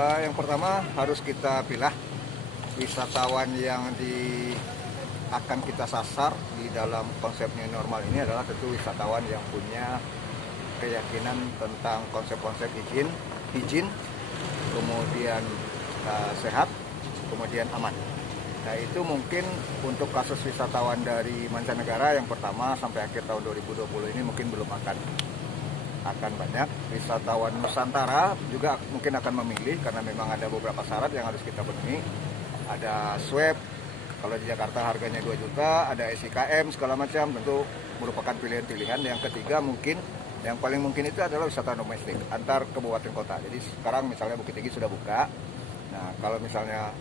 Yang pertama harus kita pilih wisatawan yang akan kita sasar di dalam konsep new normal ini adalah tentu wisatawan yang punya keyakinan tentang konsep-konsep hijin, kemudian sehat, kemudian aman. Nah itu mungkin untuk kasus wisatawan dari mancanegara yang pertama sampai akhir tahun 2020 ini mungkin belum akan banyak. Wisatawan Nusantara juga mungkin akan memilih karena memang ada beberapa syarat yang harus kita penuhi. Ada swab, kalau di Jakarta harganya 2 juta, ada SIKM segala macam, tentu merupakan pilihan-pilihan. Yang ketiga mungkin, yang paling mungkin itu adalah wisata domestik antar kabupaten kota. Jadi sekarang misalnya Bukit Tinggi sudah buka. Nah kalau misalnya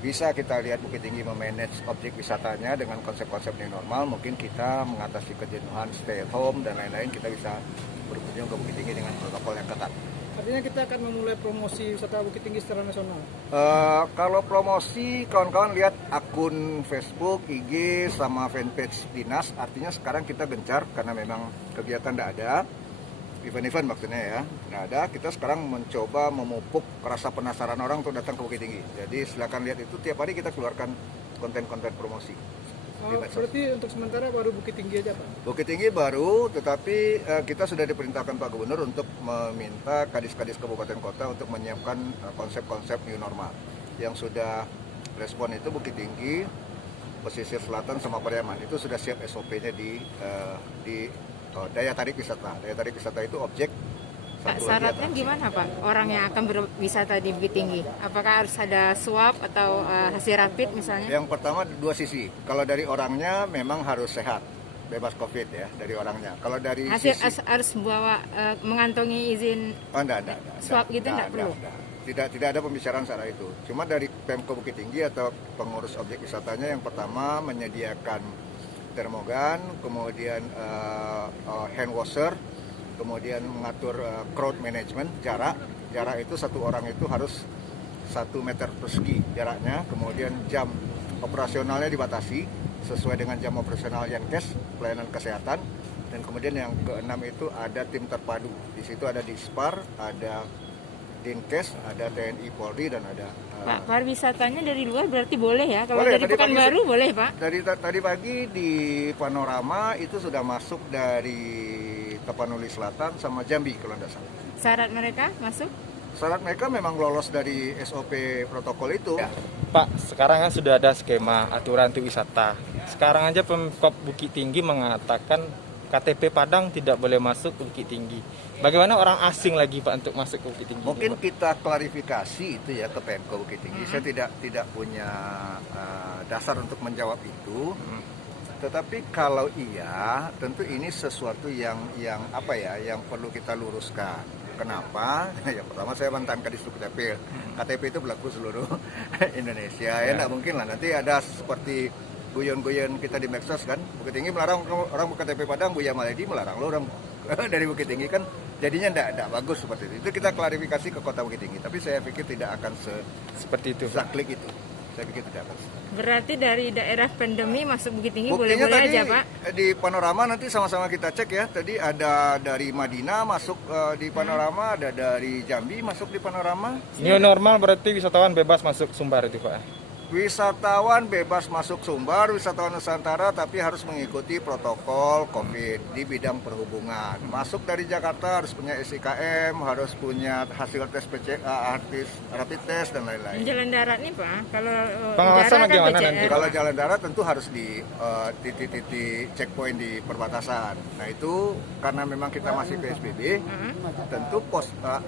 bisa kita lihat Bukit Tinggi memanage objek wisatanya dengan konsep-konsep new normal, mungkin kita mengatasi kejenuhan stay at home dan lain-lain, kita bisa berkunjung ke Bukit Tinggi dengan protokol yang ketat. Artinya kita akan memulai promosi wisata Bukit Tinggi secara nasional? Kalau promosi, kawan-kawan lihat akun Facebook, IG, sama fanpage dinas. Artinya sekarang kita gencar karena memang kegiatan tidak ada. Event-event maksudnya ya, tidak ada. Kita sekarang mencoba memupuk rasa penasaran orang untuk datang ke Bukit Tinggi. Jadi silakan lihat itu, tiap hari kita keluarkan konten-konten promosi. Berarti untuk sementara baru Bukit Tinggi aja Pak? Bukit Tinggi baru, tetapi kita sudah diperintahkan Pak Gubernur untuk meminta kadis-kadis kabupaten kota untuk menyiapkan konsep-konsep new normal. Yang sudah respon itu Bukit Tinggi, pesisir selatan sama Pariaman, itu sudah siap SOP-nya di daya tarik wisata. Daya tarik wisata itu objek. Pak, syaratnya gimana Pak? Orang yang akan berwisata di Bukit Tinggi, apakah harus ada swab atau hasil rapid misalnya? Yang pertama dua sisi. Kalau dari orangnya memang harus sehat, bebas COVID ya dari orangnya. Kalau dari harus bawa mengantongi izin swab gitu enggak perlu? Tidak ada pembicaraan secara itu. Cuma dari Pemko Bukit Tinggi atau pengurus objek wisatanya yang pertama menyediakan termogan, kemudian hand washer, kemudian mengatur crowd management, jarak itu satu orang itu harus 1 meter persegi jaraknya, kemudian jam operasionalnya dibatasi sesuai dengan jam operasional Yankes, pelayanan kesehatan, dan kemudian yang keenam itu ada tim terpadu. Di situ ada Dispar, ada Dinkes, ada TNI Polri, dan ada Pak, pariwisatanya dari luar berarti boleh ya? Kalau boleh, dari Pekanbaru boleh Pak? Tadi pagi di Panorama itu sudah masuk dari Tapanuli Selatan sama Jambi kalau tidak salah. Syarat mereka masuk? Syarat mereka memang lolos dari SOP protokol itu. Ya. Pak, sekarang kan sudah ada skema aturan untuk wisata. Sekarang aja Pemkab Bukit Tinggi mengatakan KTP Padang tidak boleh masuk ke Bukit Tinggi. Bagaimana orang asing lagi Pak untuk masuk ke Bukit Tinggi? Mungkin kita klarifikasi itu ya ke Pemko Bukit Tinggi. Saya tidak punya dasar untuk menjawab itu. Tetapi kalau iya, tentu ini sesuatu yang perlu kita luruskan. Kenapa? Yang pertama saya mantan Kadis Dukcapil. KTP itu berlaku seluruh Indonesia. Ya enggak mungkin lah nanti ada seperti guyon-guyon kita di medsos kan. Bukit Tinggi melarang orang KTP Padang, Buya Maledi melarang lo orang dari Bukit Tinggi kan. Jadinya enggak bagus seperti itu. Itu kita klarifikasi ke Kota Bukit Tinggi. Tapi saya pikir tidak akan seperti itu. Zaklik itu. Saya pikir tidak akan. Berarti dari daerah pandemi masuk Bukit Tinggi boleh-boleh aja Pak? Di Panorama nanti sama-sama kita cek ya. Tadi ada dari Madinah masuk di Panorama, ada dari Jambi masuk di Panorama. New normal berarti wisatawan bebas masuk Sumbar itu Pak? Wisatawan bebas masuk Sumbar, wisatawan Nusantara, tapi harus mengikuti protokol COVID di bidang perhubungan. Masuk dari Jakarta harus punya SIKM, harus punya hasil tes rapid test dan lain-lain. Jalan darat nih Pak, kalau pengawasan udara bagaimana kan nanti? Kalau jalan darat tentu harus di titik-titik checkpoint di perbatasan. Nah itu karena memang kita masih PSBB, tentu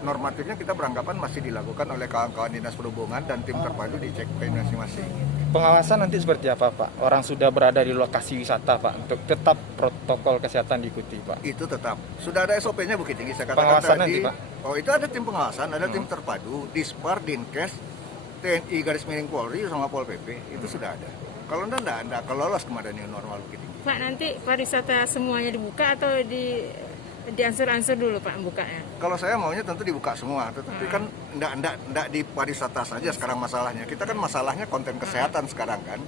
normatifnya kita beranggapan masih dilakukan oleh kawan-kawan dinas perhubungan dan tim terpadu di checkpoint masing-masing. Pengawasan nanti seperti apa Pak? Orang sudah berada di lokasi wisata Pak, untuk tetap protokol kesehatan diikuti Pak? Itu tetap. Sudah ada SOP-nya Bukit Tinggi. Saya katakan pengawasan tadi, nanti Pak? Oh itu ada tim pengawasan, ada tim terpadu, Dispar, Dinkes, TNI garis miring Polri sama Pol PP, itu sudah ada. Kalau enggak kalau lolos kemarin new normal Bukit Tinggi. Pak, nanti pariwisata semuanya dibuka atau diansur-ansur dulu Pak bukanya? Kalau saya maunya tentu dibuka semua, tetapi kan enggak di pariwisata saja sekarang masalahnya. Kita kan masalahnya konten kesehatan sekarang kan.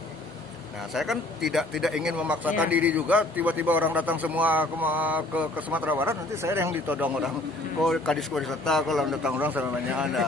Nah, saya kan tidak ingin memaksakan diri juga, tiba-tiba orang datang semua ke Sumatera Barat, nanti saya yang ditodong orang. Kok Kadis Pariwisata kalau datang orang sama banyak Anda.